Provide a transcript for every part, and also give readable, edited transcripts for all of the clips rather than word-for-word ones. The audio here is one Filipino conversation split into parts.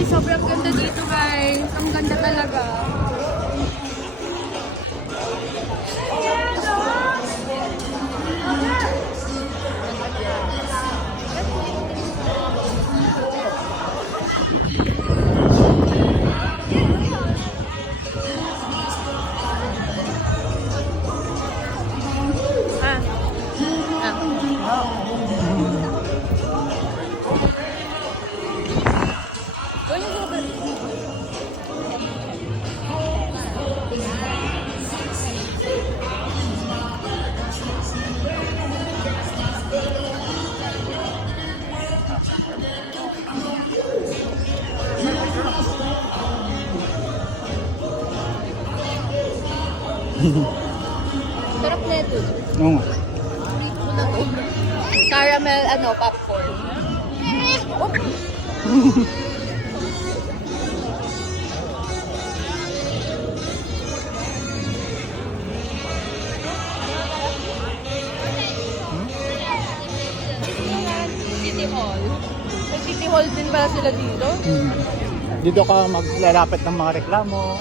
Guys, sobrang ganda dito guys. Ang ganda talaga. Sarap na ito. Oo nga. Favorite ko na to. Caramel, popcorn. Oh. City Hall. May City Hall din pala sila dito. Dito ka maglalapit ng mga reklamo.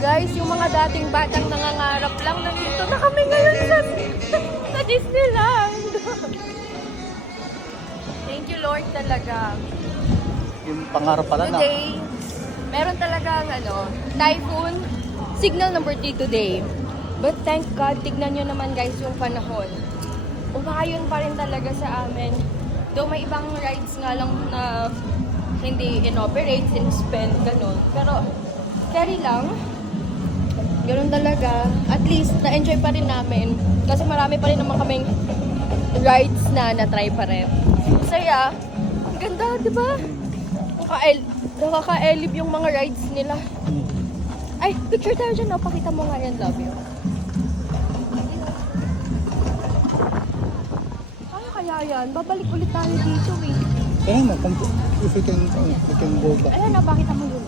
Guys, yung mga dating batang nangangarap lang, nandito na kami ngayon sa Disneyland. Thank you Lord talaga. Yung pangarap pala na. Today, meron talagang typhoon, signal number 3 today. But thank God, tignan nyo naman guys yung panahon. Umayon pa rin talaga sa amin. Though may ibang rides nga lang na hindi inoperate, in-spend, ganun. Pero, carry lang. Ganun talaga. At least, na-enjoy pa rin namin. Kasi marami pa rin naman kaming rides na na-try pa rin. Saya. Ang ganda, di ba? Nakaka-elib yung mga rides nila. Ay, picture tayo dyan. Oh. Pakita mo nga yan, love you. Ano kaya yan? Babalik ulit tayo dito eh. Kaya mo, if we can go back. Ayan na, pakita mo yun.